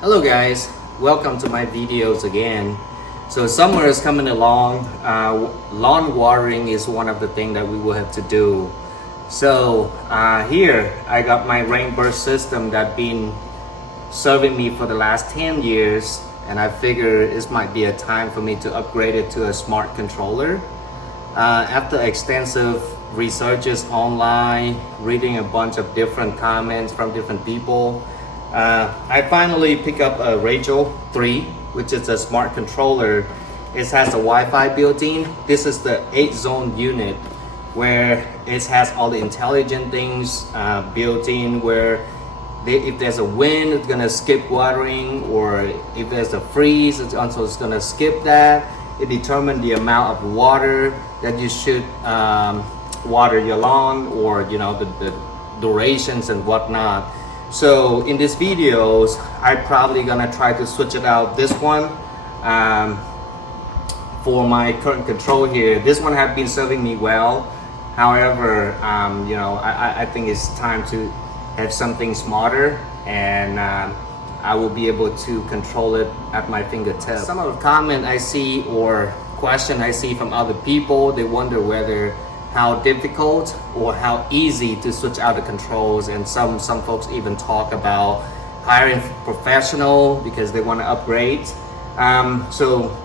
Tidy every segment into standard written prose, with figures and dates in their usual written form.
Hello guys, welcome to my videos again. So summer is coming along. Lawn watering is one of the things that we will have to do. So here I got my rainburst system that been serving me for the last 10 years, and I figure this might be a time for me to upgrade it to a smart controller. After extensive researches online, reading a bunch of different comments from different people, I finally picked up a Rachio 3, which is a smart controller. It has a Wi-Fi built in. This is the 8-zone unit where it has all the intelligent things built in, where if there's a wind, it's gonna skip watering, or if there's a freeze, it's gonna skip that. It determines the amount of water that you should water your lawn, or the durations and whatnot. So in these videos, I'm probably gonna try to switch it out. This one for my current control here. This one has been serving me well. However, I think it's time to have something smarter, and I will be able to control it at my fingertips. Some of the comment I see or question I see from other people, they wonder whether how difficult or how easy to switch out the controls, and some folks even talk about hiring professional because they want to upgrade. So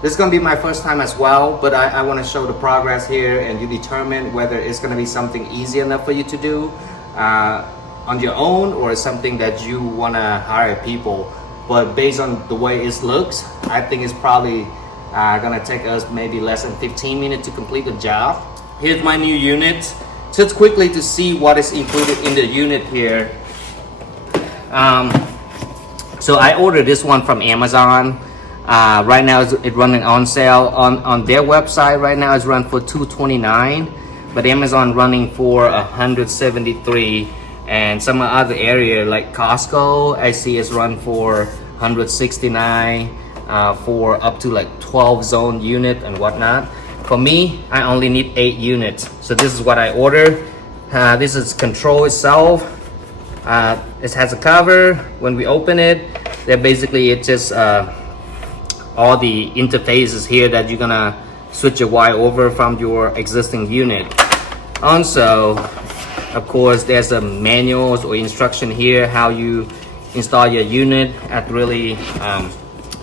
this is going to be my first time as well, but I want to show the progress here, and you determine whether it's going to be something easy enough for you to do on your own, or something that you want to hire people. But based on the way it looks, I think it's probably gonna take us maybe less than 15 minutes to complete the job. Here's my new unit. Just quickly to see what is included in the unit here. So I ordered this one from Amazon. Right now it's running on sale on their website. Right now it's run for $229, but Amazon running for $173. And some other area like Costco, I see is run for $169 for up to like 12-zone unit and whatnot. For me, I only need 8 units. So this is what I ordered. This is control itself. It has a cover. When we open it, then basically it's just all the interfaces here that you're gonna switch your wire over from your existing unit. Also, of course, there's a manuals or instruction here how you install your unit at really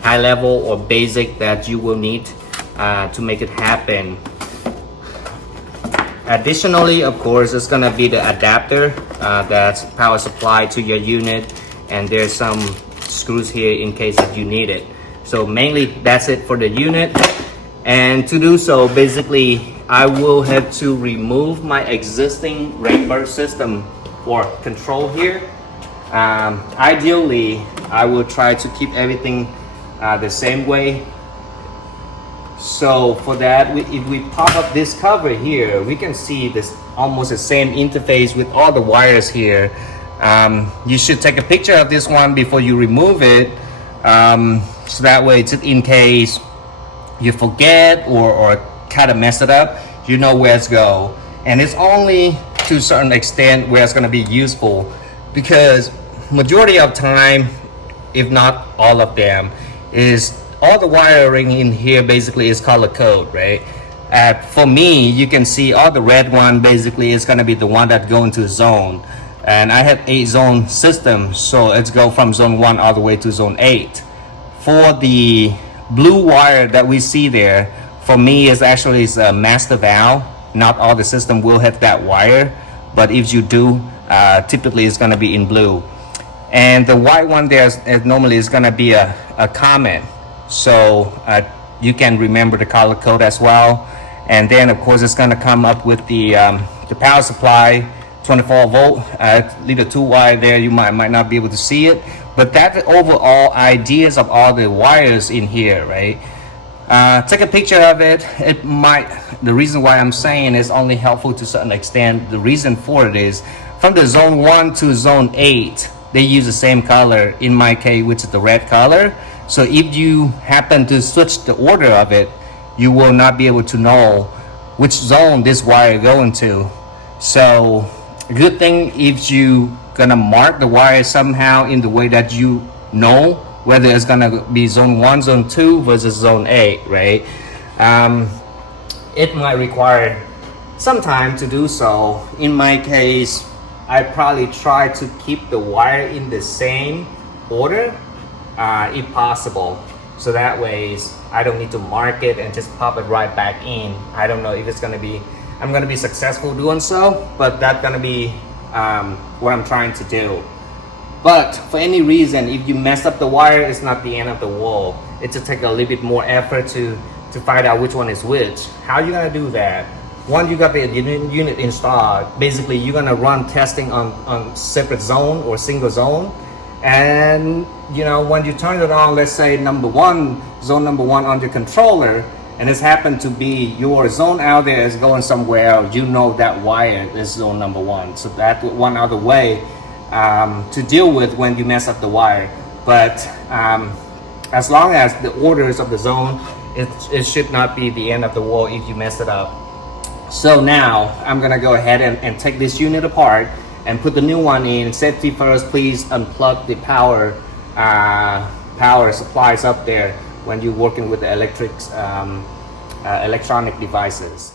high level or basic that you will need to make it happen. Additionally, of course, it's gonna be the adapter that's power supply to your unit, and there's some screws here in case that you need it. So mainly that's it for the unit. And to do so, basically I will have to remove my existing rainburst system or control here. Ideally, I will try to keep everything the same way. So for that, if we pop up this cover here, we can see this almost the same interface with all the wires here. You should take a picture of this one before you remove it, so that way, just in case you forget or kind of mess it up, you know where to go. And it's only to a certain extent where it's going to be useful, because majority of time, if not all of them, is all the wiring in here basically is color code, right? For me, you can see all the red one basically is going to be the one that go into zone, and I have 8-zone system, so it's go from zone 1 all the way to zone 8. For the blue wire that we see there, for me is actually is a master valve. Not all the system will have that wire, but if you do, typically it's going to be in blue. And the white one there normally is going to be a comment, so you can remember the color code as well. And then of course it's going to come up with the power supply, 24 volt, little 2 wire there. You might not be able to see it, but that overall ideas of all the wires in here, right? Take a picture of it. The reason why I'm saying is only helpful to a certain extent. The reason for it is from the zone 1 to zone 8, they use the same color, in my case, which is the red color. So if you happen to switch the order of it, you will not be able to know which zone this wire going to. So a good thing if you gonna mark the wire somehow in the way that you know whether it's gonna be zone 1, zone 2 versus zone 8, right? It might require some time to do so. In my case, I probably try to keep the wire in the same order if possible, so that way I don't need to mark it and just pop it right back in. I don't know if I'm gonna be successful doing so, but that's gonna be what I'm trying to do. But for any reason, if you mess up the wire, it's not the end of the world. It just takes a little bit more effort to find out which one is which. How are you gonna do that? Once you got the unit installed, basically you're gonna run testing on separate zone or single zone. And when you turn it on, let's say zone number one on your controller, and it's happened to be your zone out there is going somewhere else, that wire is zone number 1. So that's one other way to deal with when you mess up the wire. But as long as the orders of the zone, it should not be the end of the world if you mess it up. So now I'm gonna go ahead and take this unit apart and put the new one in. Safety first, please unplug the power supplies up there when you're working with the electronic devices.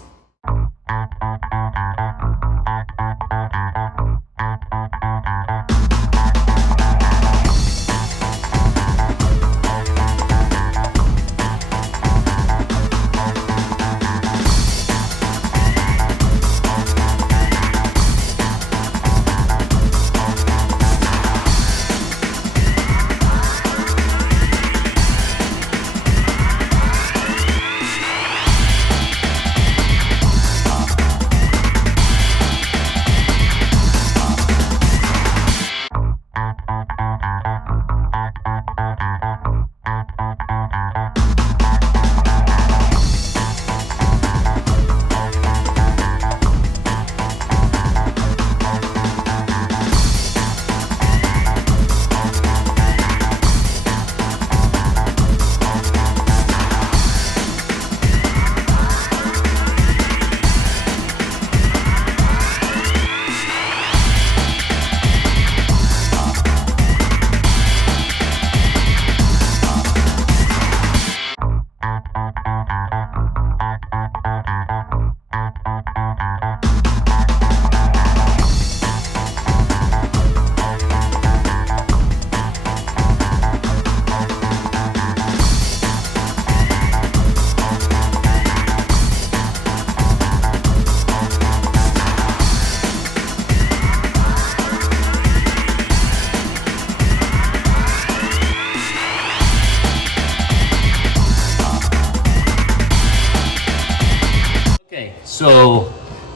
So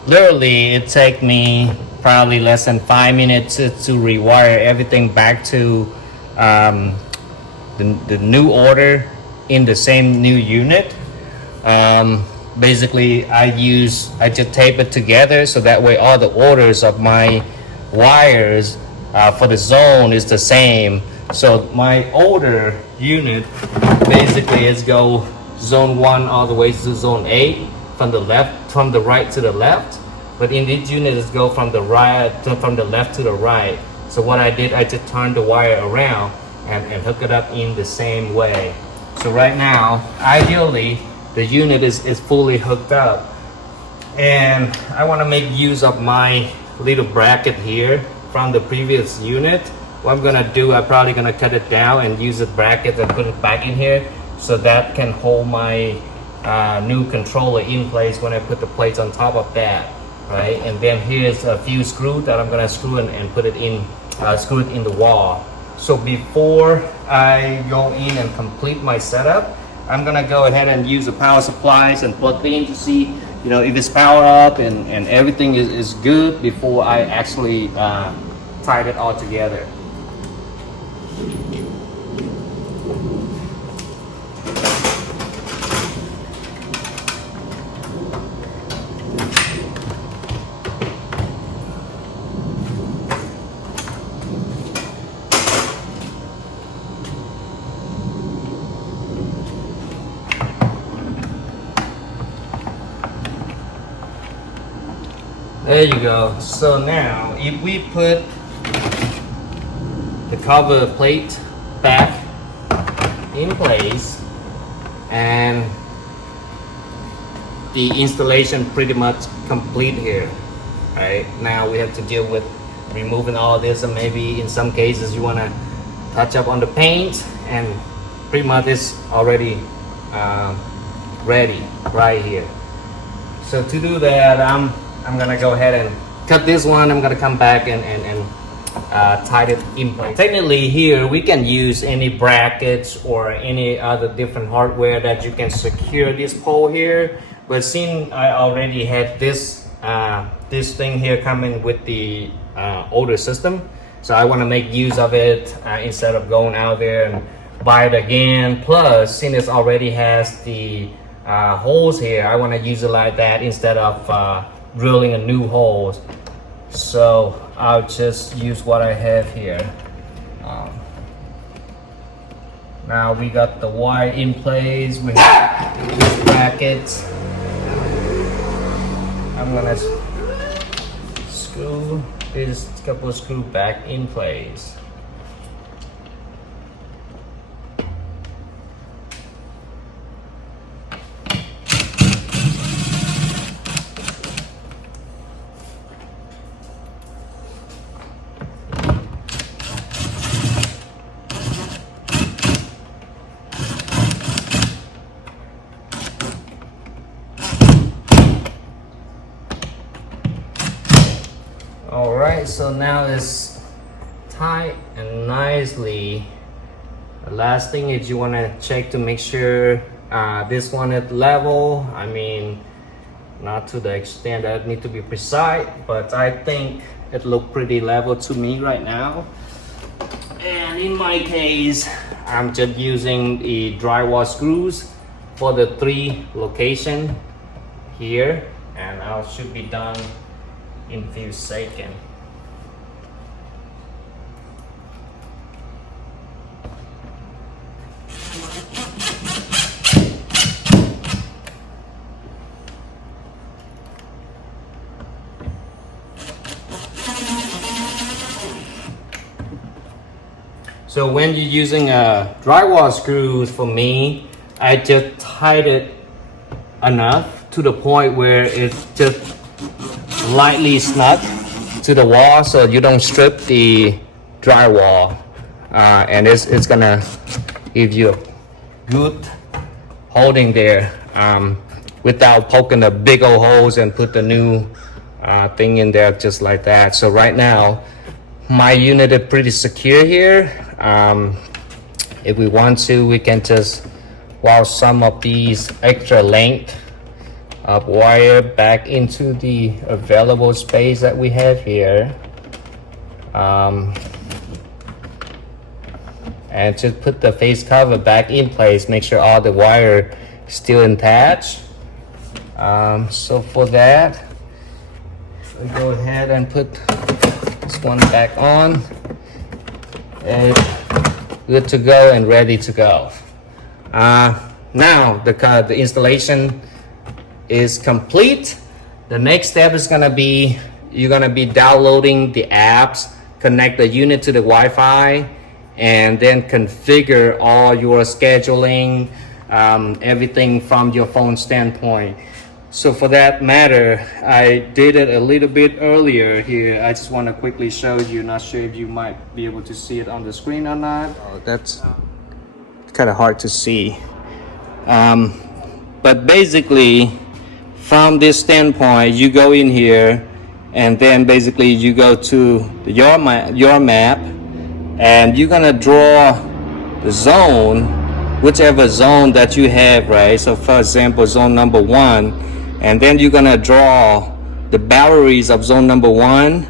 literally it take me probably less than 5 minutes to rewire everything back to the new order in the same new unit. Basically I just tape it together so that way all the orders of my wires for the zone is the same. So my older unit basically is go zone 1 all the way to zone 8 from the right to the left, but in this unit is go from the left to the right. So what I did, I just turned the wire around and hook it up in the same way. So right now, ideally, the unit is fully hooked up, and I want to make use of my little bracket here from the previous unit. What I'm gonna do, I'm probably gonna cut it down and use the bracket and put it back in here so that can hold my new controller in place when I put the plates on top of that, right? And then here's a few screws that I'm gonna screw in and put it in, screw it in the wall. So before I go in and complete my setup, I'm gonna go ahead and use the power supplies and plug it in to see, if it's power up and everything is good before I actually tie it all together. There you go. So now if we put the cover plate back in place, and the installation pretty much complete here. Right now we have to deal with removing all this, and maybe in some cases you want to touch up on the paint, and pretty much it's already ready right here. So to do that, I'm gonna go ahead and cut this one. I'm gonna come back and tie it in place. Technically here we can use any brackets or any other different hardware that you can secure this pole here, but since I already had this this thing here coming with the older system, so I want to make use of it instead of going out there and buy it again. Plus, since it already has the holes here, I want to use it like that instead of drilling a new hole. So I'll just use what I have here. Now we got the wire in place. We have these brackets. I'm gonna screw this couple of screws back in place. Alright, so now it's tight and nicely. The last thing is you want to check to make sure this one is level. I mean, not to the extent that it need to be precise, but I think it look pretty level to me right now. And in my case, I'm just using the drywall screws for the 3 location here, and I should be done in a few seconds. So when you're using drywall screws, for me, I just tied it enough to the point where it's just lightly snug to the wall, so you don't strip the drywall, and it's gonna give you a good holding there without poking the big old holes and put the new thing in there just like that. So right now my unit is pretty secure here. If we want to, we can just weld some of these extra length of wire back into the available space that we have here, and just put the face cover back in place, make sure all the wire is still attached. So for that, we go ahead and put this one back on, and good to go and ready to go. Now the installation is complete. The next step is gonna be, you're gonna be downloading the apps, connect the unit to the Wi-Fi, and then configure all your scheduling, everything from your phone standpoint. So for that matter, I did it a little bit earlier here. I just want to quickly show you. Not sure if you might be able to see it on the screen or not. Oh, that's kind of hard to see. But basically, from this standpoint, you go in here, and then basically you go to your map, and you're gonna draw the zone, whichever zone that you have, right? So for example, zone number 1, and then you're gonna draw the boundaries of zone number 1,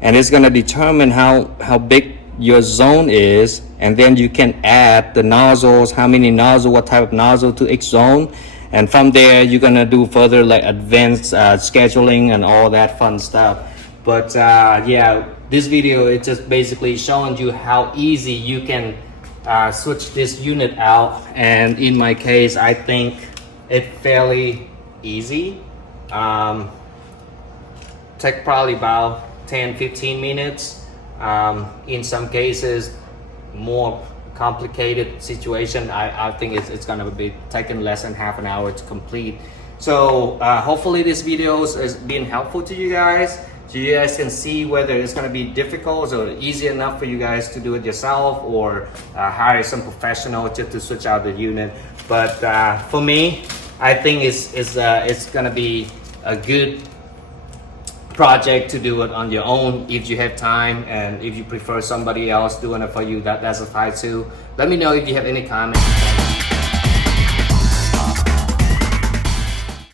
and it's gonna determine how big your zone is, and then you can add the nozzles, how many nozzles, what type of nozzle to each zone, and from there you're gonna do further like advanced scheduling and all that fun stuff. But yeah, this video is just basically showing you how easy you can switch this unit out, and in my case I think it's fairly easy. Take probably about 10-15 minutes, in some cases more complicated situation. I think it's gonna be taking less than half an hour to complete. So hopefully this video is being helpful to you guys, so you guys can see whether it's going to be difficult or easy enough for you guys to do it yourself, or hire some professional to switch out the unit. But for me, I think it's going to be a good project to do it on your own if you have time, and if you prefer somebody else doing it for you, that's fine too. Let me know if you have any comments.